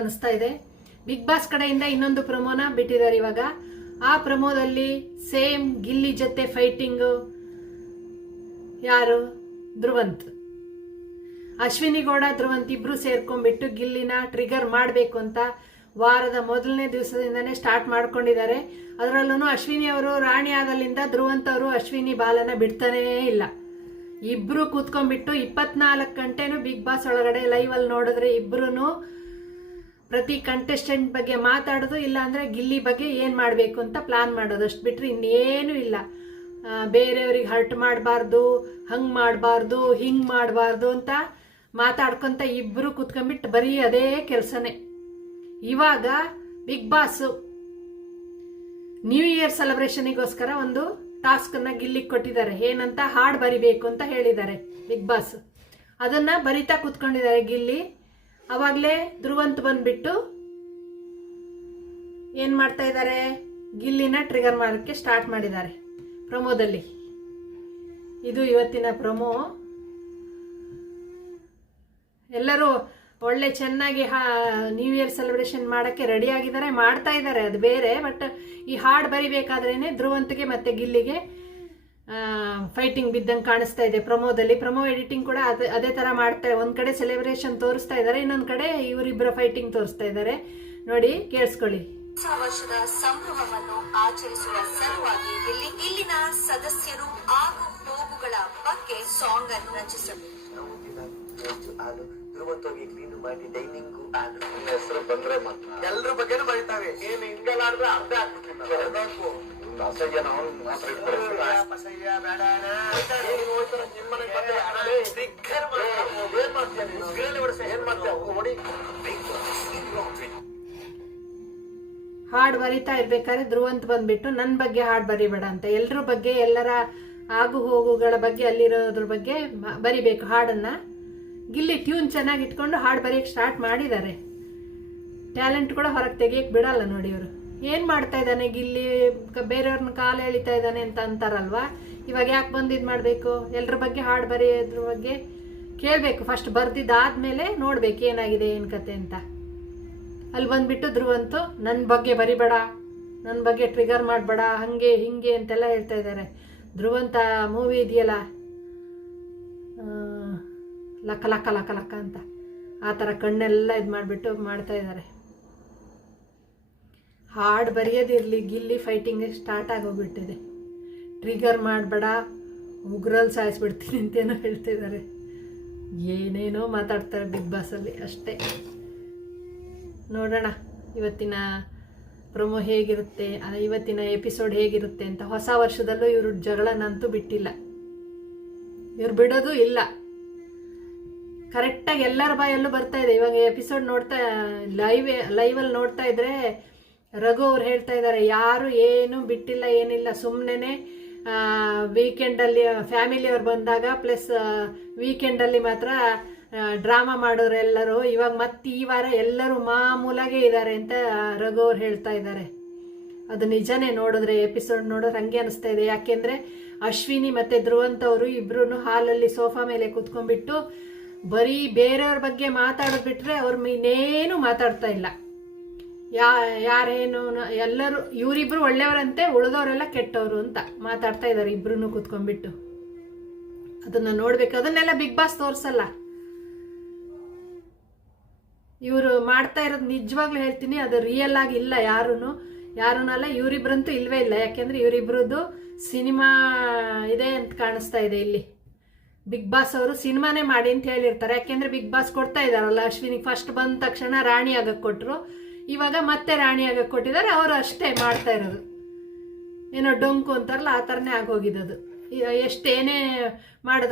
ಅನಿಸ್ತಾ ಇದೆ. Big boss ಕಡೆಯಿಂದ ಇನ್ನೊಂದು ಪ್ರಮೋನ ಬಿಟ್ಟಿದ್ದಾರೆ ಇವಾಗ. ಆ ಪ್ರಮೋದಲ್ಲಿ ಸೇಮ್ ಗಿಲ್ಲಿ ಜೊತೆ ಫೈಟಿಂಗ್ ಯಾರು? ಧ್ರುವಂತ್. ಅಶ್ವಿನಿ ಗೌಡ, ಧ್ರುವಂತ್ ಇಬ್ರು ಸೇರ್ಕೊಂಡ್ಬಿಟ್ಟು ಗಿಲ್ಲಿನ ಟ್ರಿಗರ್ ಮಾಡಬೇಕು ಅಂತ ವಾರದ ಮೊದಲನೇ ದಿವಸದಿಂದನೇ ಸ್ಟಾರ್ಟ್ ಮಾಡ್ಕೊಂಡಿದ್ದಾರೆ. ಅದರಲ್ಲೂ ಅಶ್ವಿನಿ ಅವರು ರಾಣಿ ಆದಲ್ಲಿಂದ ಧ್ರುವಂತ್ ಅವರು ಅಶ್ವಿನಿ ಬಾಲನ ಬಿಡ್ತಾನೇ ಇಲ್ಲ. ಇಬ್ರು ಕೂತ್ಕೊಂಡ್ಬಿಟ್ಟು ಇಪ್ಪತ್ನಾಲ್ಕು ಗಂಟೆನೂ ಬಿಗ್ ಬಾಸ್ ಒಳಗಡೆ ಲೈವ್ ಅಲ್ಲಿ ನೋಡಿದ್ರೆ ಇಬ್ರು ಪ್ರತಿ ಕಂಟೆಸ್ಟೆಂಟ್ ಬಗ್ಗೆ ಮಾತಾಡೋದು ಇಲ್ಲ ಅಂದ್ರೆ ಗಿಲ್ಲಿ ಬಗ್ಗೆ ಏನು ಮಾಡಬೇಕು ಅಂತ ಪ್ಲಾನ್ ಮಾಡೋದು ಅಷ್ಟು ಬಿಟ್ಟರೆ ಇನ್ನೇನು ಇಲ್ಲ. ಬೇರೆಯವ್ರಿಗೆ ಹರ್ಟ್ ಮಾಡಬಾರ್ದು, ಹಂಗೆ ಮಾಡಬಾರ್ದು, ಹಿಂಗೆ ಮಾಡಬಾರ್ದು ಅಂತ ಮಾತಾಡ್ಕೊಂತ ಇಬ್ಬರು ಕುತ್ಕೊಂಡ್ಬಿಟ್ಟು ಬರೀ ಅದೇ ಕೆಲಸನೇ. ಇವಾಗ ಬಿಗ್ ಬಾಸ್ ನ್ಯೂ ಇಯರ್ ಸೆಲೆಬ್ರೇಷನಿಗೋಸ್ಕರ ಒಂದು ಟಾಸ್ಕ್ ಅನ್ನ ಗಿಲ್ಲಿಗೆ ಕೊಟ್ಟಿದ್ದಾರೆ. ಏನಂತ ಹಾಡು ಬರಿಬೇಕು ಅಂತ ಹೇಳಿದ್ದಾರೆ ಬಿಗ್ ಬಾಸ್ ಅದನ್ನ ಬರಿತಾ ಕೂತ್ಕೊಂಡಿದ್ದಾರೆ ಗಿಲ್ಲಿ. ಅವಾಗಲೇ ಧ್ರುವಂತ್ ಬಂದ್ಬಿಟ್ಟು ಏನ್ ಮಾಡ್ತಾ ಇದ್ದಾರೆ ಗಿಲ್ಲಿನ ಟ್ರಿಗರ್ ಮಾಡೋಕ್ಕೆ ಸ್ಟಾರ್ಟ್ ಮಾಡಿದ್ದಾರೆ ಪ್ರಮೋದಲ್ಲಿ. ಇದು ಇವತ್ತಿನ ಪ್ರಮೋ. ಎಲ್ಲರೂ ಒಳ್ಳೆ ಚೆನ್ನಾಗಿ ಹಾ ನ್ಯೂ ಇಯರ್ ಸೆಲೆಬ್ರೇಷನ್ ಮಾಡೋಕ್ಕೆ ರೆಡಿ ಆಗಿದ್ದಾರೆ, ಮಾಡ್ತಾ ಇದ್ದಾರೆ, ಅದು ಬೇರೆ ಬಟ್ ಈ ಹಾಡು ಬರಿಬೇಕಾದ್ರೇನೆ ಧ್ರುವಂತ್ಗೆ ಮತ್ತೆ ಗಿಲ್ಲಿಗೆ ಫೈಟಿಂಗ್ ಬಿದ್ದಂಗೆ ಕಾಣಿಸ್ತಾ ಇದೆ ಪ್ರಮೋದಲ್ಲಿ. ಪ್ರಮೋ ಎಡಿಟಿಂಗ್ ಕೂಡ ಅದೇ ಅದೇ ಥರ ಮಾಡ್ತಾರೆ ಒಂದು ಕಡೆ ಸೆಲೆಬ್ರೇಷನ್ ತೋರಿಸ್ತಾ ಇದ್ದಾರೆ ಇನ್ನೊಂದು ಕಡೆ ಇವರಿಬ್ಬರ ಫೈಟಿಂಗ್ ತೋರಿಸ್ತಾ ಇದ್ದಾರೆ. ನೋಡಿ ಕೇಳಿಸ್ಕೊಳ್ಳಿ. ಹೊಸ ವರ್ಷದ ಸಂಭ್ರಮವನ್ನು ಆಚರಿಸುವ ಸಲುವಾಗಿ ಇಲ್ಲಿ ಇಲ್ಲಿನ ಸದಸ್ಯರು ಆಗು ಹೋಗುಗಳ ಬಗ್ಗೆ ಸಾಂಗ್ ಅನ್ನು ರಚಿಸಬೇಕು. ಧ್ರುವಂತವಾಗಿ ಕ್ಲೀನ್ ಮಾಡಿ ಡೈನಿಂಗು ಹಾಲು ಹೆಸರು ಬಂದ್ರೆ ಮಾತ್ರ ಎಲ್ಲರ ಬಗ್ಗೆನೂ ಬರೀತಾವೆ. ಏನು ಹಿಂಗೆಲ್ಲ ಆಡಿದ್ರೆ ಅರ್ಧ ಆಗ್ಬಿಡ್ತೀನಿ ನಾವು ಮಾತ್ರ ಹೊಡಿ. ಬರಿತಾ ಇರ್ಬೇಕಾದ್ರೆ ಧ್ರುವಂತ್ ಬಂದ್ಬಿಟ್ಟು ನನ್ನ ಬಗ್ಗೆ ಹಾಡ್ ಬರಿಬೇಡ ಅಂತ. ಎಲ್ಲರ ಬಗ್ಗೆ ಎಲ್ಲರ ಆಗು ಹೋಗುಗಳ ಬಗ್ಗೆ ಅಲ್ಲಿರೋದ್ರ ಬಗ್ಗೆ ಬರಿಬೇಕು ಹಾಡನ್ನ. ಗಿಲ್ಲಿ ಟ್ಯೂನ್ ಚೆನ್ನಾಗಿ ಇಟ್ಕೊಂಡು ಹಾಡು ಬರೆಯಕ್ಕೆ ಸ್ಟಾರ್ಟ್ ಮಾಡಿದ್ದಾರೆ ಟ್ಯಾಲೆಂಟ್ ಕೂಡ ಹೊರಗೆ ತೆಗಿಯಕ್ಕೆ ಬಿಡಲ್ಲ ನೋಡಿ ಇವರು. ಏನು ಮಾಡ್ತಾ ಇದ್ದಾನೆ? ಗಿಲ್ಲಿ ಕ- ಬೇರೆಯವ್ರನ್ನ ಕಾಲು ಎಳಿತಾ ಇದ್ದಾನೆ ಅಂತ ಅಂತಾರಲ್ವಾ? ಇವಾಗ ಯಾಕೆ ಬಂದು ಇದು ಮಾಡಬೇಕು? ಎಲ್ಲರ ಬಗ್ಗೆ ಹಾಡು ಬರೆಯೋದ್ರ ಬಗ್ಗೆ ಕೇಳಬೇಕು. ಫಸ್ಟ್ ಬರ್ದಿದ್ದಾದ್ಮೇಲೆ ನೋಡ್ಬೇಕು ಏನಾಗಿದೆ, ಏನು ಕತೆ ಅಂತ. ಅಲ್ಲಿ ಬಂದ್ಬಿಟ್ಟು ಧ್ರುವಂತು ನನ್ನ ಬಗ್ಗೆ ಬರಿಬೇಡ. ನನ್ನ ಬಗ್ಗೆ ಟ್ರಿಗರ್ ಮಾಡಬೇಡ. ಹಂಗೆ, ಹಿಂಗೆ ಅಂತೆಲ್ಲ ಹೇಳ್ತಾ ಇದ್ದಾರೆ. ಧ್ರುವಂತ ಮೂವಿ ಇದೆಯಲ್ಲ? ಲಕ್ಕ ಲಕ್ಕ ಲಕ್ಕ ಲಕ್ಕ ಅಂತ. ಆ ಥರ ಕಣ್ಣೆಲ್ಲ ಇದು ಮಾಡಿಬಿಟ್ಟು ಮಾಡ್ತಾ ಇದ್ದಾರೆ. ಹಾಡು ಬರೆಯೋದಿರಲಿ, ಗಿಲ್ಲಿ ಫೈಟಿಂಗ್ ಸ್ಟಾರ್ಟ್ ಆಗೋಗ್ಬಿಟ್ಟಿದೆ. ಟ್ರಿಗರ್ ಮಾಡಬೇಡ ಉಗ್ರಲ್ಲಿ ಸಾಯಿಸ್ಬಿಡ್ತೀನಿ ಅಂತೇನೋ ಹೇಳ್ತಿದ್ದಾರೆ ಏನೇನೋ ಮಾತಾಡ್ತಾರೆ ಬಿಗ್ ಬಾಸಲ್ಲಿ ಅಷ್ಟೇ. ನೋಡೋಣ, ಇವತ್ತಿನ ಪ್ರೊಮೋ ಹೇಗಿರುತ್ತೆ ಇವತ್ತಿನ ಎಪಿಸೋಡ್ ಹೇಗಿರುತ್ತೆ ಅಂತ. ಹೊಸ ವರ್ಷದಲ್ಲೂ ಇವರು ಜಗಳನಂತೂ ಬಿಟ್ಟಿಲ್ಲ. ಇವ್ರು ಬಿಡೋದು ಇಲ್ಲ. ಕರೆಕ್ಟಾಗಿ ಎಲ್ಲರ ಬಾಯಲ್ಲೂ ಬರ್ತಾ ಇದೆ. ಇವಾಗ ಎಪಿಸೋಡ್ ನೋಡ್ತಾ ಲೈವ್ ಲೈವಲ್ಲಿ ನೋಡ್ತಾ ಇದ್ರೆ ರಘು ಅವ್ರು ಹೇಳ್ತಾ ಇದ್ದಾರೆ, ಯಾರು ಏನು ಬಿಟ್ಟಿಲ್ಲ, ಏನಿಲ್ಲ. ಸುಮ್ಮನೆ ವೀಕೆಂಡಲ್ಲಿ ಫ್ಯಾಮಿಲಿಯವ್ರು ಬಂದಾಗ ಪ್ಲಸ್ ವೀಕೆಂಡಲ್ಲಿ ಮಾತ್ರ ಡ್ರಾಮಾ ಮಾಡೋರು ಎಲ್ಲರೂ. ಇವಾಗ ಮತ್ತೆ ಈ ವಾರ ಎಲ್ಲರೂ ಮಾಮೂಲಾಗೆ ಇದ್ದಾರೆ ಅಂತ ರಘು ಅವ್ರು ಹೇಳ್ತಾ ಇದ್ದಾರೆ. ಅದು ನಿಜನೇ ನೋಡಿದ್ರೆ ಎಪಿಸೋಡ್ ನೋಡಿದ್ರೆ ಹಂಗೆ ಅನಿಸ್ತಾ ಇದೆ. ಯಾಕೆಂದ್ರೆ, ಅಶ್ವಿನಿ ಮತ್ತೆ ಧ್ರುವಂತ ಅವರು ಇಬ್ರು ಹಾಲಲ್ಲಿ ಸೋಫಾ ಮೇಲೆ ಕೂತ್ಕೊಂಡ್ಬಿಟ್ಟು ಬರೀ ಬೇರೆಯವ್ರ ಬಗ್ಗೆ ಮಾತಾಡೋದು ಬಿಟ್ರೆ ಅವ್ರ ಇನ್ನೇನು ಮಾತಾಡ್ತಾ ಇಲ್ಲ. ಯಾ, ಯಾರೇನು ಎಲ್ಲರೂ, ಇವರಿಬ್ರು ಒಳ್ಳೆಯವರಂತೆ, ಉಳಿದವರೆಲ್ಲ ಕೆಟ್ಟವರು ಅಂತ ಮಾತಾಡ್ತಾ ಇದ್ದಾರೆ ಇಬ್ರು ಕೂತ್ಕೊಂಡ್ಬಿಟ್ಟು. ಅದನ್ನ ನೋಡ್ಬೇಕು. ಅದನ್ನೆಲ್ಲ ಬಿಗ್ ಬಾಸ್ ತೋರಿಸಲ್ಲ. ಇವರು ಮಾಡ್ತಾ ಇರೋದು ನಿಜವಾಗ್ಲೂ ಹೇಳ್ತೀನಿ, ಅದು ರಿಯಲ್ ಆಗಿ ಇಲ್ಲ ಯಾರೂ ಯಾರನ್ನಲ್ಲ ಇವರಿಬ್ರಂತೂ ಇಲ್ವೇ ಇಲ್ಲ. ಯಾಕೆಂದ್ರೆ ಇವರಿಬ್ರದ್ದು ಸಿನಿಮಾ ಇದೆ ಅಂತ ಕಾಣಿಸ್ತಾ ಇದೆ ಇಲ್ಲಿ. ಬಿಗ್ ಬಾಸ್ ಅವರು ಸಿನಿಮಾನೇ ಮಾಡಿ ಅಂತ ಹೇಳಿರ್ತಾರೆ. ಯಾಕೆಂದ್ರೆ ಬಿಗ್ ಬಾಸ್ ಕೊಡ್ತಾ ಇದಾರಲ್ಲ ಅಶ್ವಿನಿಗೆ ಫಸ್ಟ್ ಬಂದ ತಕ್ಷಣ ರಾಣಿ ಆಗಕ್ಕೆ ಕೊಟ್ಟರು ಇವಾಗ ಮತ್ತೆ ರಾಣಿಯಾಗ ಕೊಟ್ಟಿದ್ದಾರೆ. ಅವರು ಅಷ್ಟೇ ಮಾಡ್ತಾ ಇರೋದು. ಏನೋ ಡೊಂಕು ಅಂತಾರಲ್ಲ, ಆ ಥರನೇ ಆಗೋಗಿದ್ದದು. ಎಷ್ಟೇನೇ ಮಾಡಿದ್ರು